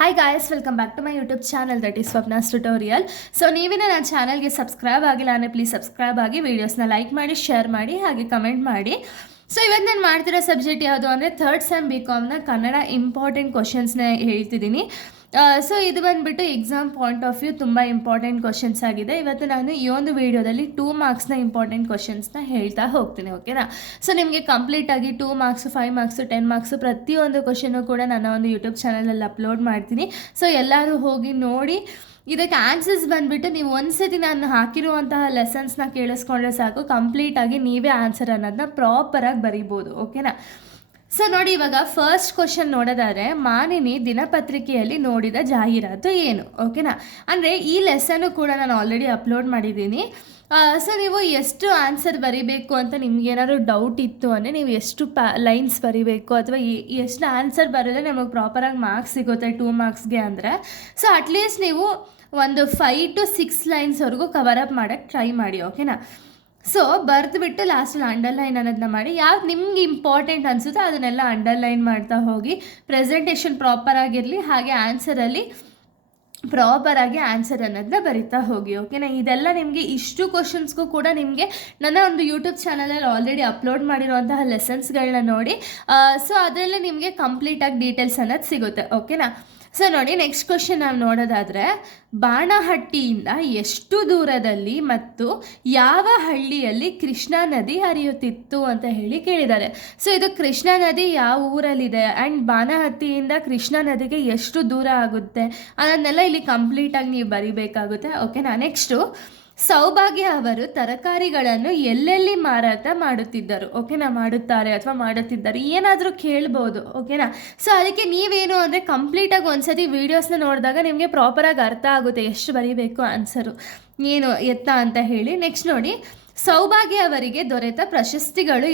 Hi guys, welcome back to my YouTube channel that is Swapna's tutorial. So ನೀವಿನ ನನ್ನ ಚಾನಲ್ಗೆ subscribe ಆಗಿಲ್ಲ ಅಂದರೆ ಪ್ಲೀಸ್ ಸಬ್ಸ್ಕ್ರೈಬ್ ಆಗಿ, ವೀಡಿಯೋಸ್ನ ಲೈಕ್ ಮಾಡಿ, ಶೇರ್ ಮಾಡಿ, ಹಾಗೆ ಕಮೆಂಟ್ ಮಾಡಿ. ಸೊ ಇವತ್ತು ನಾನು ಮಾಡ್ತಿರೋ ಸಬ್ಜೆಕ್ಟ್ ಯಾವುದು ಅಂದರೆ third sem BCom Kannada important ಕ್ವಶನ್ಸ್ನ ಹೇಳ್ತಿದ್ದೀನಿ. ಸೊ ಇದು ಬಂದುಬಿಟ್ಟು ಎಕ್ಸಾಮ್ ಪಾಯಿಂಟ್ ಆಫ್ ವ್ಯೂ ತುಂಬ ಇಂಪಾರ್ಟೆಂಟ್ ಕ್ವಶನ್ಸ್ ಆಗಿದೆ. ಇವತ್ತು ನಾನು ಈ ಒಂದು ವೀಡಿಯೋದಲ್ಲಿ 2 ಮಾರ್ಕ್ಸ್ನ ಇಂಪಾರ್ಟೆಂಟ್ ಕ್ವಶನ್ಸ್ನ ಹೇಳ್ತಾ ಹೋಗ್ತೀನಿ, ಓಕೆನಾ. ಸೊ ನಿಮಗೆ ಕಂಪ್ಲೀಟಾಗಿ 2 ಮಾರ್ಕ್ಸು, 5 ಮಾರ್ಕ್ಸು, 10 ಮಾರ್ಕ್ಸು ಪ್ರತಿಯೊಂದು ಕ್ವಶನ್ನು ಕೂಡ ನನ್ನ ಒಂದು ಯೂಟ್ಯೂಬ್ ಚಾನಲಲ್ಲಿ ಅಪ್ಲೋಡ್ ಮಾಡ್ತೀನಿ. ಸೊ ಎಲ್ಲರೂ ಹೋಗಿ ನೋಡಿ. ಇದಕ್ಕೆ ಆನ್ಸರ್ಸ್ ಬಂದುಬಿಟ್ಟು ನೀವು ಒಂದ್ಸತಿ ನಾನು ಹಾಕಿರುವಂತಹ ಲೆಸನ್ಸ್ನ ಕೇಳಿಸ್ಕೊಂಡ್ರೆ ಸಾಕು, ಕಂಪ್ಲೀಟಾಗಿ ನೀವೇ ಆನ್ಸರ್ ಅನ್ನೋದನ್ನ ಪ್ರಾಪರಾಗಿ ಬರಿಬೋದು, ಓಕೆನಾ. ಸೊ ನೋಡಿ, ಇವಾಗ ಫಸ್ಟ್ ಕ್ವಶನ್ ನೋಡೋದಾದರೆ, ಮಾನಿನಿ ದಿನಪತ್ರಿಕೆಯಲ್ಲಿ ನೋಡಿದ ಜಾಹೀರಾತು ಏನು, ಓಕೆನಾ. ಅಂದರೆ ಈ ಲೆಸನ್ನು ಕೂಡ ನಾನು ಆಲ್ರೆಡಿ ಅಪ್ಲೋಡ್ ಮಾಡಿದ್ದೀನಿ. ಸೊ ನೀವು ಎಷ್ಟು ಆನ್ಸರ್ ಬರಿಬೇಕು ಅಂತ ನಿಮ್ಗೇನಾದ್ರು ಡೌಟ್ ಇತ್ತು ಅಂದರೆ ನೀವು ಎಷ್ಟು ಲೈನ್ಸ್ ಬರಿಬೇಕು ಅಥವಾ ಎಷ್ಟು ಆನ್ಸರ್ ಬರೆದ್ರೆ ನಮಗೆ ಪ್ರಾಪರಾಗಿ ಮಾರ್ಕ್ಸ್ ಸಿಗುತ್ತೆ 2 ಮಾರ್ಕ್ಸ್ಗೆ ಅಂದರೆ, ಸೊ ಅಟ್ಲೀಸ್ಟ್ ನೀವು ಒಂದು 5 to 6 ಲೈನ್ಸ್ವರೆಗೂ ಕವರಪ್ ಮಾಡೋಕ್ಕೆ ಟ್ರೈ ಮಾಡಿ, ಓಕೆನಾ. ಸೊ ಬರೆದುಬಿಟ್ಟು ಲಾಸ್ಟಲ್ಲಿ ಅಂಡರ್ಲೈನ್ ಅನ್ನೋದನ್ನ ಮಾಡಿ, ಯಾವ್ದು ನಿಮ್ಗೆ ಇಂಪಾರ್ಟೆಂಟ್ ಅನಿಸುತ್ತೋ ಅದನ್ನೆಲ್ಲ ಅಂಡರ್ಲೈನ್ ಮಾಡ್ತಾ ಹೋಗಿ. ಪ್ರೆಸೆಂಟೇಷನ್ ಪ್ರಾಪರಾಗಿರಲಿ, ಹಾಗೆ ಆನ್ಸರಲ್ಲಿ ಪ್ರಾಪರಾಗಿ ಆನ್ಸರ್ ಅನ್ನೋದನ್ನ ಬರಿತಾ ಹೋಗಿ, ಓಕೆನಾ. ಇದೆಲ್ಲ ನಿಮಗೆ ಇಷ್ಟು ಕ್ವಶನ್ಸ್ಗೂ ಕೂಡ ನಿಮಗೆ ನನ್ನ ಒಂದು ಯೂಟ್ಯೂಬ್ ಚಾನಲಲ್ಲಿ ಆಲ್ರೆಡಿ ಅಪ್ಲೋಡ್ ಮಾಡಿರುವಂತಹ ಲೆಸನ್ಸ್ಗಳನ್ನ ನೋಡಿ. ಸೊ ಅದರಲ್ಲೇ ನಿಮಗೆ ಕಂಪ್ಲೀಟಾಗಿ ಡೀಟೇಲ್ಸ್ ಅನ್ನೋದು ಸಿಗುತ್ತೆ, ಓಕೆನಾ. ಸೊ ನೋಡಿ, ನೆಕ್ಸ್ಟ್ ಕ್ವಶನ್ ನಾವು ನೋಡೋದಾದರೆ, ಬಾಣಹಟ್ಟಿಯಿಂದ ಎಷ್ಟು ದೂರದಲ್ಲಿ ಮತ್ತು ಯಾವ ಹಳ್ಳಿಯಲ್ಲಿ ಕೃಷ್ಣಾ ನದಿ ಹರಿಯುತ್ತಿತ್ತು ಅಂತ ಹೇಳಿ ಕೇಳಿದ್ದಾರೆ. ಸೊ ಇದು ಕೃಷ್ಣಾ ನದಿ ಯಾವ ಊರಲ್ಲಿದೆ ಆ್ಯಂಡ್ ಬಾಣಹಟ್ಟಿಯಿಂದ ಕೃಷ್ಣಾ ನದಿಗೆ ಎಷ್ಟು ದೂರ ಆಗುತ್ತೆ ಅದನ್ನೆಲ್ಲ ಇಲ್ಲಿ ಕಂಪ್ಲೀಟಾಗಿ ನೀವು ಬರಿಬೇಕಾಗುತ್ತೆ, ಓಕೆನಾ. ನೆಕ್ಸ್ಟು, ಸೌಭಾಗ್ಯ ಅವರು ತರಕಾರಿಗಳನ್ನು ಎಲ್ಲೆಲ್ಲಿ ಮಾರಾಟ ಮಾಡುತ್ತಿದ್ದರು, ಓಕೆನಾ. ಮಾಡುತ್ತಾರೆ ಅಥವಾ ಮಾಡುತ್ತಿದ್ದಾರೆ ಏನಾದರೂ ಕೇಳ್ಬೋದು, ಓಕೆನಾ. ಸೊ ಅದಕ್ಕೆ ನೀವೇನು ಅಂದರೆ ಕಂಪ್ಲೀಟಾಗಿ ಒಂದ್ಸತಿ ವೀಡಿಯೋಸ್ನ ನೋಡಿದಾಗ ನಿಮಗೆ ಪ್ರಾಪರಾಗಿ ಅರ್ಥ ಆಗುತ್ತೆ ಎಷ್ಟು ಬರೀಬೇಕು ಆನ್ಸರು ಏನು ಎತ್ತ ಅಂತ ಹೇಳಿ. ನೆಕ್ಸ್ಟ್ ನೋಡಿ, ಸೌಭಾಗ್ಯ ಅವರಿಗೆ ದೊರೆತ ಪ್ರಶಸ್ತಿಗಳು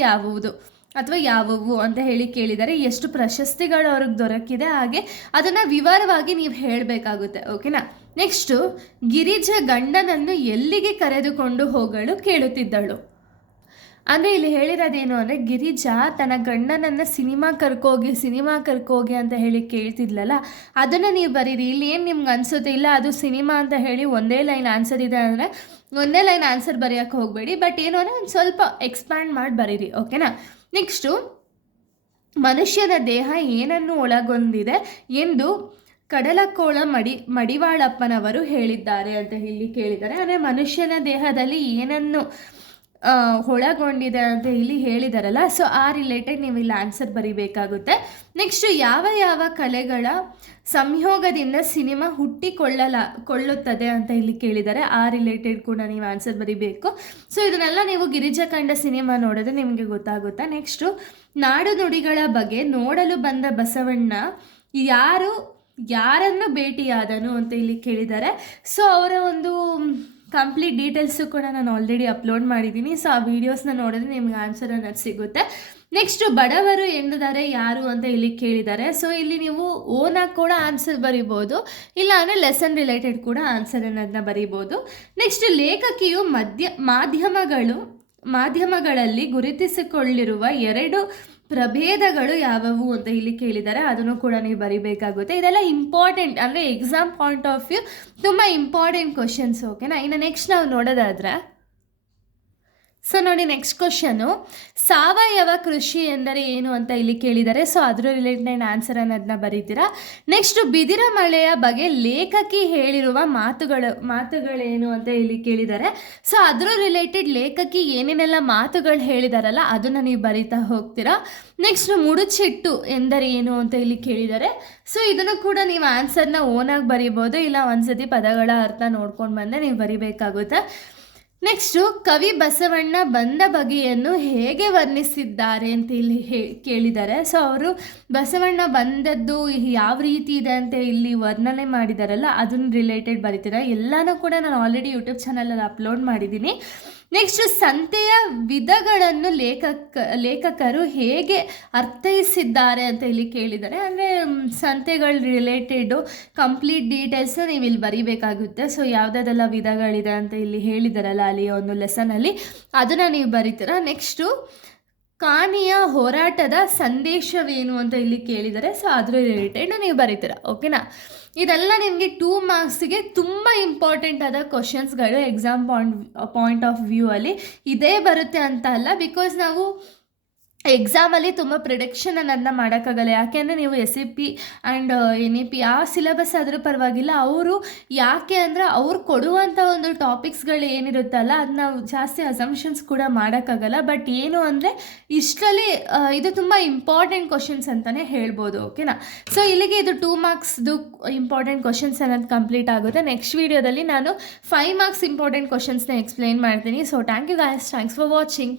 ಯಾವುವು ಅಂತ ಹೇಳಿ ಕೇಳಿದರೆ ಎಷ್ಟು ಪ್ರಶಸ್ತಿಗಳು ಅವ್ರಿಗೆ ದೊರಕಿದೆ, ಹಾಗೆ ಅದನ್ನು ವಿವರವಾಗಿ ನೀವು ಹೇಳಬೇಕಾಗುತ್ತೆ, ಓಕೆನಾ. ನೆಕ್ಸ್ಟು, ಗಿರಿಜ ಗಂಡನನ್ನು ಎಲ್ಲಿಗೆ ಕರೆದುಕೊಂಡು ಹೋಗಲು ಕೇಳುತ್ತಿದ್ದಳು. ಅಂದರೆ ಇಲ್ಲಿ ಹೇಳಿರೋದೇನು ಅಂದರೆ, ಗಿರಿಜಾ ತನ್ನ ಗಂಡನನ್ನು ಸಿನಿಮಾ ಕರ್ಕೋಗಿ ಅಂತ ಹೇಳಿ ಕೇಳ್ತಿದ್ಲಲ್ಲ, ಅದನ್ನು ನೀವು ಬರೀರಿ. ಇಲ್ಲಿ ಏನು ನಿಮ್ಗೆ ಅನಿಸುತ್ತೆ, ಇಲ್ಲ ಅದು ಸಿನಿಮಾ ಅಂತ ಹೇಳಿ ಒಂದೇ ಲೈನ್ ಆನ್ಸರ್ ಇದೆ ಅಂದರೆ ಒಂದೇ ಲೈನ್ ಆನ್ಸರ್ ಬರೆಯೋಕ್ಕೆ ಹೋಗಬೇಡಿ, ಬಟ್ ಏನು ಅಂದರೆ ಒಂದು ಸ್ವಲ್ಪ ಎಕ್ಸ್ಪ್ಯಾಂಡ್ ಮಾಡಿ ಬರೀರಿ, ಓಕೆನಾ. ನೆಕ್ಸ್ಟು, ಮನುಷ್ಯನ ದೇಹ ಏನನ್ನು ಒಳಗೊಂಡಿದೆ ಎಂದು ಕಡಲಕೋಳ ಮಡಿವಾಳಪ್ಪನವರು ಹೇಳಿದ್ದಾರೆ ಅಂತ ಇಲ್ಲಿ ಕೇಳಿದ್ದಾರೆ. ಅಂದರೆ ಮನುಷ್ಯನ ದೇಹದಲ್ಲಿ ಏನನ್ನು ಒಳಗೊಂಡಿದೆ ಅಂತ ಇಲ್ಲಿ ಹೇಳಿದಾರಲ್ಲ, ಸೊ ಆ ರಿಲೇಟೆಡ್ ನೀವು ಇಲ್ಲಿ ಆನ್ಸರ್ ಬರಿಬೇಕಾಗುತ್ತೆ. ನೆಕ್ಸ್ಟು, ಯಾವ ಕಲೆಗಳ ಸಂಯೋಗದಿಂದ ಸಿನಿಮಾ ಕೊಳ್ಳುತ್ತದೆ ಅಂತ ಇಲ್ಲಿ ಕೇಳಿದ್ದಾರೆ, ಆ ರಿಲೇಟೆಡ್ ಕೂಡ ನೀವು ಆನ್ಸರ್ ಬರಿಬೇಕು. ಸೊ ಇದನ್ನೆಲ್ಲ ನೀವು ಗಿರಿಜಾ ಕಂಡ ಸಿನಿಮಾ ನೋಡಿದ್ರೆ ನಿಮಗೆ ಗೊತ್ತಾಗುತ್ತೆ. ನೆಕ್ಸ್ಟು, ನಾಡು ನುಡಿಗಳ ಬಗ್ಗೆ ನೋಡಲು ಬಂದ ಬಸವಣ್ಣ ಯಾರನ್ನು ಭೇಟಿಯಾದನು ಅಂತ ಇಲ್ಲಿ ಕೇಳಿದ್ದಾರೆ. ಸೊ ಅವರ ಒಂದು ಕಂಪ್ಲೀಟ್ ಡೀಟೇಲ್ಸು ಕೂಡ ನಾನು ಆಲ್ರೆಡಿ ಅಪ್ಲೋಡ್ ಮಾಡಿದ್ದೀನಿ. ಸೊ ಆ ವೀಡಿಯೋಸ್ನ ನೋಡಿದ್ರೆ ನಿಮ್ಗೆ ಆನ್ಸರ್ ಅನ್ನೋದು ಸಿಗುತ್ತೆ. ನೆಕ್ಸ್ಟು, ಬಡವರು ಎಂದರೆ ಯಾರು ಅಂತ ಇಲ್ಲಿ ಕೇಳಿದ್ದಾರೆ. ಸೊ ಇಲ್ಲಿ ನೀವು ಓನಾಗಿ ಕೂಡ ಆನ್ಸರ್ ಬರಿಬೋದು, ಇಲ್ಲ ಅಂದರೆ ಲೆಸನ್ ರಿಲೇಟೆಡ್ ಕೂಡ ಆನ್ಸರ್ ಅನ್ನೋದನ್ನ ಬರಿಬೋದು. ನೆಕ್ಸ್ಟ್, ಲೇಖಕಿಯು ಮಾಧ್ಯಮಗಳಲ್ಲಿ ಗುರುತಿಸಿಕೊಳ್ಳಿರುವ 2 ಪ್ರಭೇದಗಳು ಯಾವುವು ಅಂತ ಇಲ್ಲಿ ಕೇಳಿದ್ದಾರೆ, ಅದನ್ನು ಕೂಡ ನೀವು ಬರಿಬೇಕಾಗುತ್ತೆ. ಇದೆಲ್ಲ ಇಂಪಾರ್ಟೆಂಟ್, ಅಂದರೆ ಎಕ್ಸಾಮ್ ಪಾಯಿಂಟ್ ಆಫ್ ವ್ಯೂ ತುಂಬ ಇಂಪಾರ್ಟೆಂಟ್ ಕ್ವಶನ್ಸ್, ಓಕೆನಾ. ಇನ್ನು ನೆಕ್ಸ್ಟ್ ನಾವು ನೋಡೋದಾದರೆ, ಸೊ ನೋಡಿ ನೆಕ್ಸ್ಟ್ ಕ್ವಶನು, ಸಾವಯವ ಕೃಷಿ ಎಂದರೆ ಏನು ಅಂತ ಇಲ್ಲಿ ಕೇಳಿದ್ದಾರೆ. ಸೊ ಅದರ ರಿಲೇಟೆಡ್ ಆನ್ಸರ್ ಅನ್ನೋದನ್ನ ಬರೀತೀರಾ. ನೆಕ್ಸ್ಟ್, ಬಿದಿರ ಮಳೆಯ ಬಗ್ಗೆ ಲೇಖಕಿ ಹೇಳಿರುವ ಮಾತುಗಳೇನು ಅಂತ ಇಲ್ಲಿ ಕೇಳಿದ್ದಾರೆ. ಸೊ ಅದರ ರಿಲೇಟೆಡ್ ಲೇಖಕಿ ಏನೇನೆಲ್ಲ ಮಾತುಗಳು ಹೇಳಿದಾರಲ್ಲ ಅದನ್ನು ನೀವು ಬರೀತಾ ಹೋಗ್ತೀರಾ. ನೆಕ್ಸ್ಟ್, ಮುಡುಚಿಟ್ಟು ಎಂದರೆ ಏನು ಅಂತ ಇಲ್ಲಿ ಕೇಳಿದ್ದಾರೆ. ಸೊ ಇದನ್ನು ಕೂಡ ನೀವು ಆನ್ಸರ್ನ ಓನಾಗಿ ಬರಿಬೋದು, ಇಲ್ಲ ಒಂದ್ಸತಿ ಪದಗಳ ಅರ್ಥ ನೋಡ್ಕೊಂಡು ಬಂದರೆ ನೀವು ಬರಿಬೇಕಾಗುತ್ತೆ. ನೆಕ್ಸ್ಟು, ಕವಿ ಬಸವಣ್ಣ ಬಂದ ಬಗೆಯನ್ನು ಹೇಗೆ ವರ್ಣಿಸಿದ್ದಾರೆ ಅಂತ ಇಲ್ಲಿ ಕೇಳಿದ್ದಾರೆ. ಸೊ ಅವರು ಬಸವಣ್ಣ ಬಂದದ್ದು ಯಾವ ರೀತಿ ಇದೆ ಅಂತ ಇಲ್ಲಿ ವರ್ಣನೆ ಮಾಡಿದಾರಲ್ಲ ಅದನ್ನು ರಿಲೇಟೆಡ್ ಬರೀತೀರ. ಎಲ್ಲನೂ ಕೂಡ ನಾನು ಆಲ್ರೆಡಿ ಯೂಟ್ಯೂಬ್ ಚಾನಲಲ್ಲಿ ಅಪ್ಲೋಡ್ ಮಾಡಿದ್ದೀನಿ. ನೆಕ್ಸ್ಟ್, ಸಂತೆಯ ವಿಧಗಳನ್ನು ಲೇಖಕರು ಹೇಗೆ ಅರ್ಥೈಸಿದ್ದಾರೆ ಅಂತ ಇಲ್ಲಿ ಕೇಳಿದ್ದಾರೆ. ಅಂದರೆ ಸಂತೆಗಳ ರಿಲೇಟೆಡು ಕಂಪ್ಲೀಟ್ ಡೀಟೇಲ್ಸ್ ನೀವು ಇಲ್ಲಿ ಬರಿಬೇಕಾಗುತ್ತೆ. ಸೊ ಯಾವುದಾದೆಲ್ಲ ವಿಧಗಳಿದೆ ಅಂತ ಇಲ್ಲಿ ಹೇಳಿದಾರಲ್ಲ ಅಲ್ಲಿ ಒಂದು ಲೆಸನಲ್ಲಿ, ಅದನ್ನು ನೀವು ಬರಿತೀರ. ನೆಕ್ಸ್ಟು, ಕಾಣಿಯ ಹೋರಾಟದ ಸಂದೇಶವೇನು ಅಂತ ಇಲ್ಲಿ ಕೇಳಿದರೆ, ಸೊ ಅದ್ರ ರಿಲೇಟೆಡ್ ನೀವು ಬರೀತೀರ. ಓಕೆನಾ? ಇದೆಲ್ಲ ನಿಮಗೆ 2 ಮಾರ್ಕ್ಸಿಗೆ ತುಂಬ ಇಂಪಾರ್ಟೆಂಟ್ ಆದ ಕ್ವಶನ್ಸ್ಗಳು ಎಕ್ಸಾಮ್ ಪಾಯಿಂಟ್ ಆಫ್ ವ್ಯೂ ಅಲ್ಲಿ ಇದೇ ಬರುತ್ತೆ ಅಂತ ಅಲ್ಲ. ಬಿಕಾಸ್ ನಾವು ಎಕ್ಸಾಮಲ್ಲಿ ತುಂಬ ಪ್ರಿಡಿಕ್ಷನ್ ಅನ್ನೋದನ್ನ ಮಾಡೋಕ್ಕಾಗಲ್ಲ. ಯಾಕೆಂದರೆ ನೀವು SAP ಆ್ಯಂಡ್ NEP ಆ ಸಿಲೆಬಸ್ ಆದರೂ ಪರವಾಗಿಲ್ಲ. ಅವರು ಯಾಕೆ ಅಂದರೆ ಅವ್ರು ಕೊಡುವಂಥ ಒಂದು ಟಾಪಿಕ್ಸ್ಗಳು ಏನಿರುತ್ತಲ್ಲ ಅದು ನಾವು ಜಾಸ್ತಿ ಅಸಂಪ್ಷನ್ಸ್ ಕೂಡ ಮಾಡೋಕ್ಕಾಗಲ್ಲ. ಬಟ್ ಏನು ಅಂದರೆ ಇಷ್ಟರಲ್ಲಿ ಇದು ತುಂಬ ಇಂಪಾರ್ಟೆಂಟ್ ಕ್ವಶನ್ಸ್ ಅಂತಲೇ ಹೇಳ್ಬೋದು. ಓಕೆನಾ? ಸೊ ಇಲ್ಲಿಗೆ ಇದು 2 ಮಾರ್ಕ್ಸ್ದು ಇಂಪಾರ್ಟೆಂಟ್ ಕ್ವಶನ್ಸ್ ಅನ್ನೋದು ಕಂಪ್ಲೀಟ್ ಆಗುತ್ತೆ. ನೆಕ್ಸ್ಟ್ ವೀಡಿಯೋದಲ್ಲಿ ನಾನು 5 ಮಾರ್ಕ್ಸ್ ಇಂಪಾರ್ಟೆಂಟ್ ಕ್ವಶನ್ಸ್ನ ಎಕ್ಸ್ಪ್ಲೈನ್ ಮಾಡ್ತೀನಿ. So thank you guys, thanks for watching.